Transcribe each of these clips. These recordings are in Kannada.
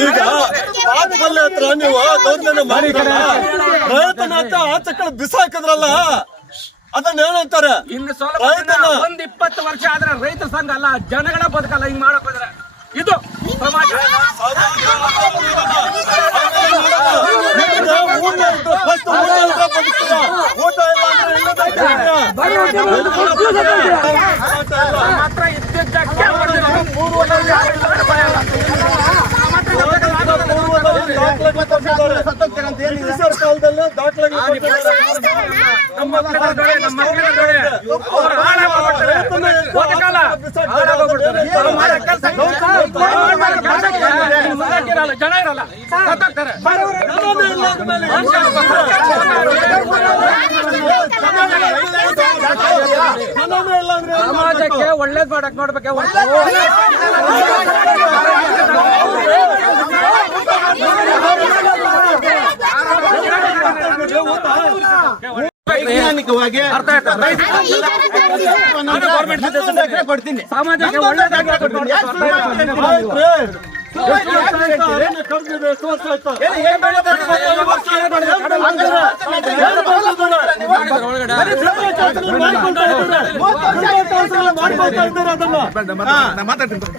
ಈಗ ರಾಜಮಲ್ಲೆ ಹತ್ರ ನೀವು ದೌರ್ಜನ್ಯ ಮಾಡಿದ್ರಲ್ಲ ರೈತನ ಹತ್ರ ಆಚೆ ಕಡೆ ಬಿಸಾಕಿದ್ರಲ್ಲ ಅದನ್ನ ಏನಂತಾರೆ ಇನ್ನು ಸ್ವಲ್ಪ ರೈತನ ಒಂದ್ ಇಪ್ಪತ್ತು ವರ್ಷ ಆದ್ರೆ ರೈತ ಸಂಘ ಅಲ್ಲ ಜನಗಳ ಬದುಕಲ್ಲ ಹಿಂಗ್ ಮಾಡಕ್ ಇದು ಸಮಾಜ. ಮಾತ್ರ ಊಟ ಇದ್ದು first ಊಟ ಇದ್ರೆ ಬದುಕ್ತೀರ. ಊಟ ಇಲ್ಲ ಅಂದ್ರೆ ಇಲ್ಲ ನಮ್ಮ ಹತ್ರ ಇದ್ದಿದ್ದಕ್ಕೆ ಹೊಡೆದಿರೋದು ಮೂರು ವರ್ಷದಲ್ಲಿ ಯಾರಿಲ್ಲ ಅಂದ್ರೆ ಭಯ ಇಲ್ಲ. ನಮ್ಮ ಹತ್ರ ಇದ್ದಿದ್ದಕ್ಕೆ ಪೂರ್ವದಲ್ಲಿ ದಾಖಲೆಗಳು ಕೊಟ್ಟಿದ್ದಾರೆ. ಬ್ರಿಟಿಷರ ಕಾಲದಲ್ಲಿ ದಾಖಲೆಗಳು ಕೊಟ್ಟಿದ್ದಾರೆ. ನಮ್ಮ ಮಕ್ಕಳಿದ್ದಾರೆ, ನಮ್ಮ ಮಕ್ಕಳಿದ್ದಾರೆ. ಅವ್ರು ಹಾಳಾಗೋಗ್ಬಿಡ್ತಾರೆ. ಬದುಕಲ್ಲ. ಹಾಳಾಗೋಗ್ಬಿಡ್ತಾರೆ. ಅವ್ರು ಮಾಡೋ ಕೆಲ್ಸ ಅವ್ರು ಮಾಡೋ ಕೆಲ್ಸಕ್ಕೆ society ಇರಲ್ಲ, ಜನ ಇರಲ್ಲ ಸತ್ತೋಗ್ತಾರೆ. ಜನನೇ ಇಲ್ಲ ಅಂದ್ಮೇಲೆ ಏನ್ ಮಾಡ್ಬೇಕು? ಸಮಾಜಕ್ಕೆ ಒಳ್ಳೇದ್ ಮಾಡಕ್ ನೋಡ್ಬೇಕೆ. ವೈಜ್ಞಾನಿಕವಾಗಿ ಕೊಡ್ತೀನಿ.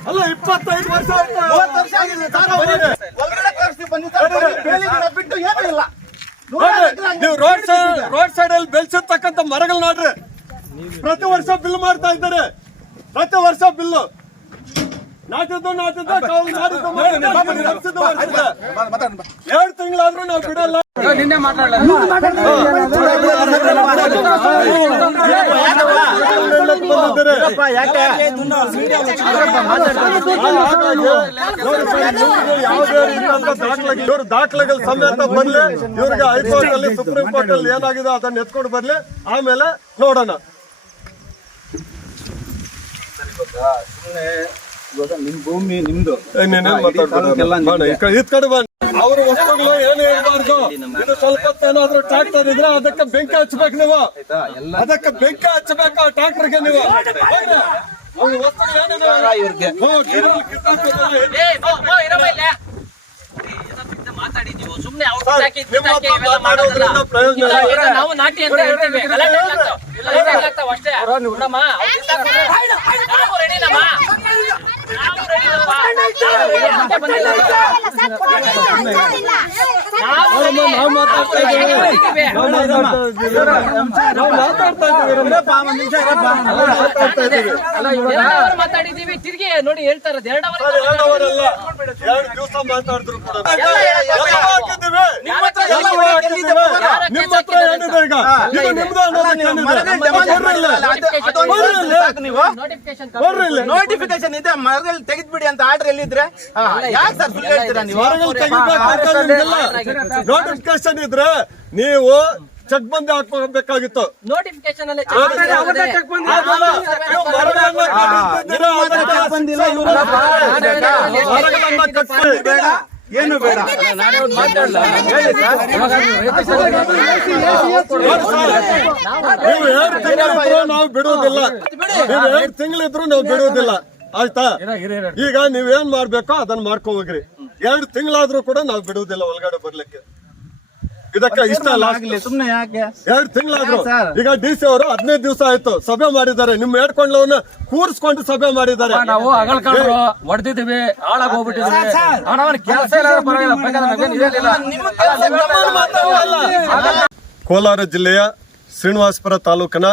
ಅಲ್ಲ ಇಪ್ಪತ್ತೈದು ವರ್ಷ ಆಗಿದೆ. ಬಿಟ್ಟು ಏನೂ ನೀವು ರೋಡ್ ಸೈಡ್ ರೋಡ್ ಸೈಡ್ ಅಲ್ಲಿ ಬೆಳೆಸಿರ್ತಕ್ಕಂಥ ಮರಗಳು ನೋಡ್ರಿ ಪ್ರತಿ ವರ್ಷ ಬಿಲ್ ಮಾಡ್ತಾ ಇದ್ದಾರೆ ಪ್ರತಿ ವರ್ಷ ಬಿಲ್ಲು ನಾಟಿದ್ದು ನಾಟಿದ್ದು. ಎರಡು ತಿಂಗಳಾದ್ರೂ ನಾವು ಬಿಡಲ್ಲ ನಿನ್ನೆ ಮಾತಾಡಲ್ಲ ಬಂದಿದ್ದಾರೆ. ಇವರು ದಾಖಲೆಗಳು ಸಮೇತ ಬರ್ಲಿ ಇವ್ರಿಗೆ ಹೈಕೋರ್ಟ್ ಅಲ್ಲಿ ಸುಪ್ರೀಂ ಕೋರ್ಟ್ ಅಲ್ಲಿ ಏನಾಗಿದೆ ಅದನ್ನ ಎತ್ಕೊಂಡು ಬರ್ಲಿ. ಆಮೇಲೆ ನೋಡೋಣ. ಇವಾಗ ನಿಮ್ ಭೂಮಿ ನಿಮ್ದು. ಇದ್ ಕಡೆ. ಅವ್ರ ವಸ್ತುಗಳು ಏನು ಇರಬಾರ್ದು ಇದು ಸ್ವಲ್ಪ ಏನಾದ್ರೂ ಟ್ರಾಕ್ಟರ್ ಇದ್ರೆ ಅದಕ್ಕೆ ಬೆಂಕಿ ಹಚ್ಬೇಕು ನೀವು ಅದಕ್ಕೆ ಬೆಂಕಿ ಹಚ್ಚಬೇಕು ಟ್ರಾಕ್ಟರ್ಗೆ ನೀವು. ಅವ್ರ ವಸ್ತುಗಳು ನಾವು ನಾಟಿ ಅಂತ. ಮಾತಾಡಿದೀವಿ ಸುಮ್ನೆ ಅವ್ರು ಸರ್, ಕಿತ್ತಾಕಿ, ನಿಮ್ಮ ಕಿತ್ತಾಕಿ ಹತ್ರ ಇವೆಲ್ಲ ಮಾಡೋದಲ್ಲ. ಮಾತಾಡೋದ್ರಿಂದ ಪ್ರಯೋಜನ ಇಲ್ಲ. ಇಲ್ಲ, ಇಲ್ಲ, ನಾವು ನಾಟಿ ಅಂತ ಹೇಳ್ತೀವಿ ಗಲಾಟೆ ಆಗ್ತಾವ್. ಇಲ್ಲ, ಇಲ್ಲ, ಆಗ್ತಾವ್ ಅಷ್ಟೇ ನೋಡಮ್ಮ, ಅವ್ರು ಕಿತ್ತಾಕ್ತಾರೆ. ನಾವು ರೆಡಿನಮ್ಮ ನಾವು ರೆಡಿನಮ್ಮ ನಾವು ಮಾತಾಡ್ತಾ ಇದ್ದೀವಿ. ನಾವು ಇದ್ದೀವಿ. ಮಾತಾಡಿದೀವಿ ತಿರ್ಗಿ ನೋಡಿ ಹೇಳ್ತಾ ಇರೋದು. ಎರಡು hour ಎರಡು hour ಅಲ್ಲ. ಎರಡು ದಿವಸ ಮಾತಾಡಿದ್ರು ಕೂಡ. ನಿಮ್ಮ ಹತ್ರ. ಏನಿದೆ ಈಗ ಇದು ನಿಮ್ದು ನೋಟಿಫಿಕೇಶನ್ ಇದೆ ಮರಗಳು ತೆಗೆದ್ಬಿಡಿ ಅಂತ ಆರ್ಡರ್ ಎಲ್ಲಿದ್ರೆ ಯಾಕೆ ಸರ್ ಸುಳ್ಳು ಹೇಳ್ತೀರಾ ನೀವು ಮರಗಳು ತೆಗಿಬೇಕು ನೋಟಿಫಿಕೇಶನ್ ಇದ್ರೆ ನೀವು ಚೆಕ್ ಬಂದ್ ಹಾಕ್ಬೇಕಾಗಿತ್ತು ನೋಟಿಫಿಕೇಶನ್ ಮರಗಳನ್ನ ಏನು ಬೇಡ ನೀವು ಎರಡು ತಿಂಗಳಿದ್ರು ನಾವು ಬಿಡುವುದಿಲ್ಲ ನೀವು ಎರಡು ತಿಂಗಳಿದ್ರು ನಾವು ಬಿಡುವುದಿಲ್ಲ ಆಯ್ತಾ ಈಗ ನೀವೇನ್ ಮಾಡ್ಬೇಕೋ ಅದನ್ನ ಮಾಡ್ಕೊ ಹೋಗ್ರಿ ಎರಡು ತಿಂಗಳಾದ್ರೂ ಕೂಡ ನಾವು ಬಿಡುವುದಿಲ್ಲ ಒಳಗಡೆ ಬರ್ಲಿಕ್ಕೆ ಇದಕ್ಕೆ ಇಷ್ಟ ಅಲ್ಲ? ಸುಮ್ನೆ ಯಾಕೆ? ಎರಡು ತಿಂಗಳಾದ್ರು. ಈಗ ಡಿ ಸಿ ಅವರು ಹದಿನೈದು ದಿವಸ ಆಯ್ತು ಸಭೆ ಮಾಡಿದ್ದಾರೆ. ನಿಮ್ ಹೇಳ್ಕೊಂಡ್ಲವನ್ನ ಕೂರಿಸ್ಕೊಂಡು ಸಭೆ ಮಾಡಿದ್ದಾರೆ. ನಾವು ಅಗಲ್ಕೊಂಡ್ರು ಹೊಡೆದಿದ್ದೀವಿ ಹಾಳಾಗಿ ಹೋಗ್ಬಿಟ್ಟಿದ್ದೀವಿ. ಅವನವನ ಕೆಲಸ. ಕೋಲಾರ ಜಿಲ್ಲೆಯ ಶ್ರೀನಿವಾಸಪುರ ತಾಲೂಕಿನ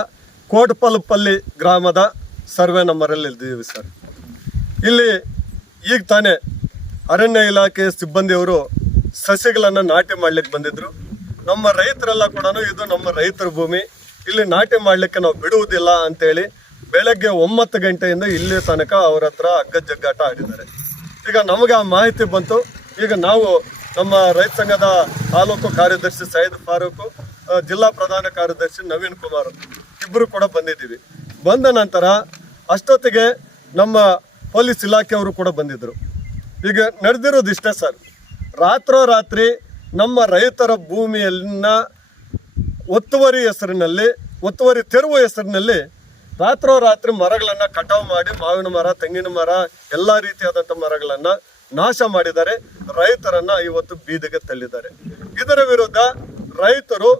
ಕೋಟಪಲ್ಪಲ್ಲಿ ಗ್ರಾಮದ ಸರ್ವೆ ನಂಬರಲ್ಲಿ ಇದ್ದೀವಿ ಸರ್. ಇಲ್ಲಿ ಈಗ ತಾನೇ ಅರಣ್ಯ ಇಲಾಖೆ ಸಿಬ್ಬಂದಿಯವರು ಸಸಿಗಳನ್ನು ನಾಟಿ ಮಾಡ್ಲಿಕ್ಕೆ ಬಂದಿದ್ರು. ನಮ್ಮ ರೈತರೆಲ್ಲ ಕೂಡ ಇದು ನಮ್ಮ ರೈತರ ಭೂಮಿ. ಇಲ್ಲಿ ನಾಟಿ ಮಾಡಲಿಕ್ಕೆ ನಾವು ಬಿಡುವುದಿಲ್ಲ ಅಂತೇಳಿ ಬೆಳಗ್ಗೆ ಒಂಬತ್ತು ಗಂಟೆಯಿಂದ ಇಲ್ಲಿ ತನಕ ಅವ್ರ ಹತ್ರ ಹಗ್ಗ ಜಗ್ಗಾಟ ಆಡಿದ್ದಾರೆ. ಈಗ ನಮಗೆ ಆ ಮಾಹಿತಿ ಬಂತು. ಈಗ ನಾವು ನಮ್ಮ ರೈತ ಸಂಘದ ತಾಲೂಕು ಕಾರ್ಯದರ್ಶಿ ಸೈದ್ ಫಾರೂಕ್ ಜಿಲ್ಲಾ ಪ್ರಧಾನ ಕಾರ್ಯದರ್ಶಿ ನವೀನ್ ಕುಮಾರ್ ಇಬ್ಬರು ಕೂಡ ಬಂದಿದ್ದೀವಿ. ಬಂದ ನಂತರ ಅಷ್ಟೊತ್ತಿಗೆ ನಮ್ಮ ಪೊಲೀಸ್ ಇಲಾಖೆಯವರು ಕೂಡ ಬಂದಿದ್ರು ಈಗ ನಡೆದಿರೋದು ಇಷ್ಟೇ ಸರ್. ರಾತ್ರೋರಾತ್ರಿ ನಮ್ಮ ರೈತರ ಭೂಮಿಯಲ್ಲಿನ ಒತ್ತುವರಿ ಹೆಸರಿನಲ್ಲಿ, ಒತ್ತುವರಿ ತೆರವು ಹೆಸರಿನಲ್ಲಿ ರಾತ್ರೋರಾತ್ರಿ ಮರಗಳನ್ನು ಕಟಾವು ಮಾಡಿ ಮಾವಿನ ಮರ, ತೆಂಗಿನ ಮರ, ಎಲ್ಲ ರೀತಿಯಾದಂಥ ಮರಗಳನ್ನು ನಾಶ ಮಾಡಿದ್ದಾರೆ. ರೈತರನ್ನ ಇವತ್ತು ಬೀದಿಗೆ ತಳ್ಳಿದ್ದಾರೆ. ಇದರ ವಿರುದ್ಧ ರೈತರು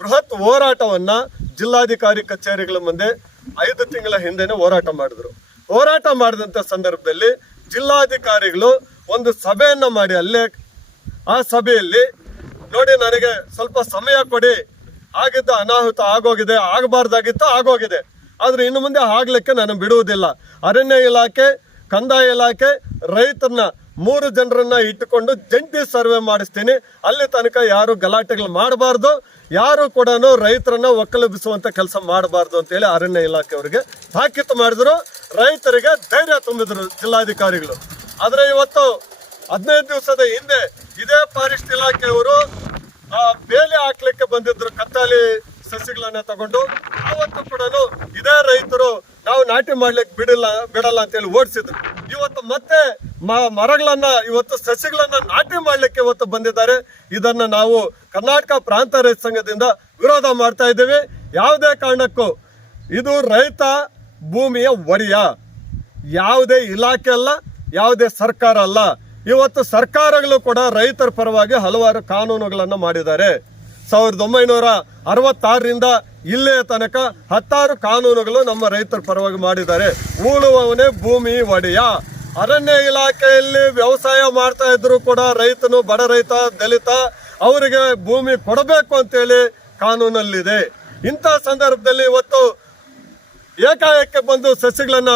ಬೃಹತ್ ಹೋರಾಟವನ್ನ ಜಿಲ್ಲಾಧಿಕಾರಿ ಕಚೇರಿಗಳ ಮುಂದೆ ಐದು ತಿಂಗಳ ಹಿಂದೆನೆ ಹೋರಾಟ ಮಾಡಿದರು. ಹೋರಾಟ ಮಾಡಿದಂತ ಸಂದರ್ಭದಲ್ಲಿ ಜಿಲ್ಲಾಧಿಕಾರಿಗಳು ಒಂದು ಸಭೆಯನ್ನು ಮಾಡಿ ಅಲ್ಲೇ ಆ ಸಭೆಯಲ್ಲಿ ನೋಡಿ ನನಗೆ ಸ್ವಲ್ಪ ಸಮಯ ಕೊಡಿ. ಆಗಿದ್ದ ಅನಾಹುತ ಆಗೋಗಿದೆ, ಆಗಬಾರ್ದಾಗಿತ್ತು, ಆಗೋಗಿದೆ. ಆದ್ರೆ ಇನ್ನು ಮುಂದೆ ಆಗ್ಲಿಕ್ಕೆ ನಾನು ಬಿಡುವುದಿಲ್ಲ. ಅರಣ್ಯ ಇಲಾಖೆ, ಕಂದಾಯ ಇಲಾಖೆ, ರೈತರನ್ನ ಮೂರು ಜನರನ್ನ ಇಟ್ಟುಕೊಂಡು ಜಂಟಿ ಸರ್ವೆ ಮಾಡಿಸ್ತೀನಿ. ಅಲ್ಲಿ ತನಕ ಯಾರು ಗಲಾಟೆಗಳು ಮಾಡಬಾರ್ದು. ಯಾರು ಕೂಡ ರೈತರನ್ನ ಒಕ್ಕಲುಬಿಸುವಂತ ಕೆಲಸ ಮಾಡಬಾರ್ದು ಅಂತೇಳಿ ಅರಣ್ಯ ಇಲಾಖೆಯವರಿಗೆ ತಾಕೀತು ಮಾಡಿದ್ರು. ರೈತರಿಗೆ ಧೈರ್ಯ ತುಂಬಿದ್ರು ಜಿಲ್ಲಾಧಿಕಾರಿಗಳು. ಆದ್ರೆ ಇವತ್ತು ಹದಿನೈದು ದಿವಸದ ಹಿಂದೆ ಇದೇ ಫಾರೆಸ್ಟ್ ಇಲಾಖೆಯವರು ಆ ಬೇಲಿ ಹಾಕ್ಲಿಕ್ಕೆ ಬಂದಿದ್ರು ಕತ್ತಾಲಿ ಸಸಿಗಳನ್ನ ತಗೊಂಡು, ಅವತ್ತು ಕೂಡ ಇದೇ ರೈತರು ನಾವು ನಾಟಿ ಮಾಡ್ಲಿಕ್ಕೆ ಬಿಡಿಲ್ಲ, ಬಿಡಲ್ಲ ಅಂತೇಳಿ ಓಡಿಸಿದ್ರು. ಇವತ್ತು ಮತ್ತೆ ಮರಗಳನ್ನ, ಇವತ್ತು ಸಸಿಗಳನ್ನ ನಾಟಿ ಮಾಡ್ಲಿಕ್ಕೆ ಇವತ್ತು ಬಂದಿದ್ದಾರೆ. ಇದನ್ನ ನಾವು ಕರ್ನಾಟಕ ಪ್ರಾಂತ ರೈತ ಸಂಘದಿಂದ ವಿರೋಧ ಮಾಡ್ತಾ ಇದ್ದೀವಿ. ಯಾವುದೇ ಕಾರಣಕ್ಕೂ ಇದು ರೈತ ಭೂಮಿಯ ಒಡೆಯ. ಯಾವುದೇ ಇಲಾಖೆ ಅಲ್ಲ, ಯಾವುದೇ ಸರ್ಕಾರ ಅಲ್ಲ. ಇವತ್ತು ಸರ್ಕಾರಗಳು ಕೂಡ ರೈತರ ಪರವಾಗಿ ಹಲವಾರು ಕಾನೂನುಗಳನ್ನು ಮಾಡಿದ್ದಾರೆ. ಸಾವಿರದ ಒಂಬೈನೂರ ಅರವತ್ತಾರರಿಂದ ಇಲ್ಲೇ ತನಕ ಹತ್ತಾರು ಕಾನೂನುಗಳು ನಮ್ಮ ರೈತರ ಪರವಾಗಿ ಮಾಡಿದ್ದಾರೆ. ಉಳುವವನೇ ಭೂಮಿ ಒಡೆಯ. ಅರಣ್ಯ ಇಲಾಖೆಯಲ್ಲಿ ವ್ಯವಸಾಯ ಮಾಡ್ತಾ ಇದ್ರು ಕೂಡ ರೈತನು ಬಡ ರೈತ, ದಲಿತ, ಅವರಿಗೆ ಭೂಮಿ ಕೊಡಬೇಕು ಅಂತೇಳಿ ಕಾನೂನಲ್ಲಿದೆ. ಇಂಥ ಸಂದರ್ಭದಲ್ಲಿ ಇವತ್ತು ಏಕಾಏಕಿ ಬಂದು ಸಸಿಗಳನ್ನ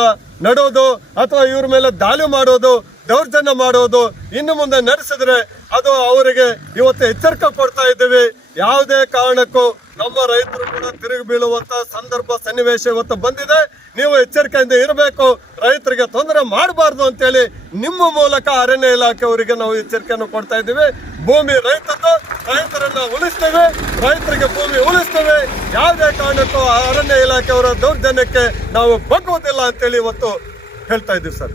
ನೆಡೋದು ಅಥವಾ ಇವ್ರ ಮೇಲೆ ದಾಳಿ ಮಾಡೋದು ದೌರ್ಜನ್ಯ ಮಾಡೋದು ಇನ್ನು ಮುಂದೆ ನಡೆಸಿದ್ರೆ ಅದು ಅವರಿಗೆ ಇವತ್ತು ಎಚ್ಚರಿಕೆ ಕೊಡ್ತಾ ಇದ್ದೀವಿ. ಯಾವುದೇ ಕಾರಣಕ್ಕೂ ನಮ್ಮ ರೈತರು ಕೂಡ ತಿರುಗಿ ಬೀಳುವಂತ ಸಂದರ್ಭ, ಸನ್ನಿವೇಶ ಇವತ್ತು ಬಂದಿದೆ. ನೀವು ಎಚ್ಚರಿಕೆಯಿಂದ ಇರಬೇಕು. ರೈತರಿಗೆ ತೊಂದರೆ ಮಾಡಬಾರ್ದು ಅಂತೇಳಿ ನಿಮ್ಮ ಮೂಲಕ ಅರಣ್ಯ ಇಲಾಖೆಯವರಿಗೆ ನಾವು ಎಚ್ಚರಿಕೆಯನ್ನು ಕೊಡ್ತಾ ಇದ್ದೀವಿ. ಭೂಮಿ ರೈತದ್ದು, ರೈತರನ್ನ ಉಳಿಸ್ತೇವೆ. ರೈತರಿಗೆ ಭೂಮಿ ಉಳಿಸ್ತೇವೆ. ಯಾವುದೇ ಕಾರಣಕ್ಕೂ ಅರಣ್ಯ ಇಲಾಖೆಯವರ ದೌರ್ಜನ್ಯಕ್ಕೆ ನಾವು ಬಗ್ಗುವುದಿಲ್ಲ ಅಂತೇಳಿ ಇವತ್ತು ಹೇಳ್ತಾ ಇದ್ದೀವಿ ಸರ್.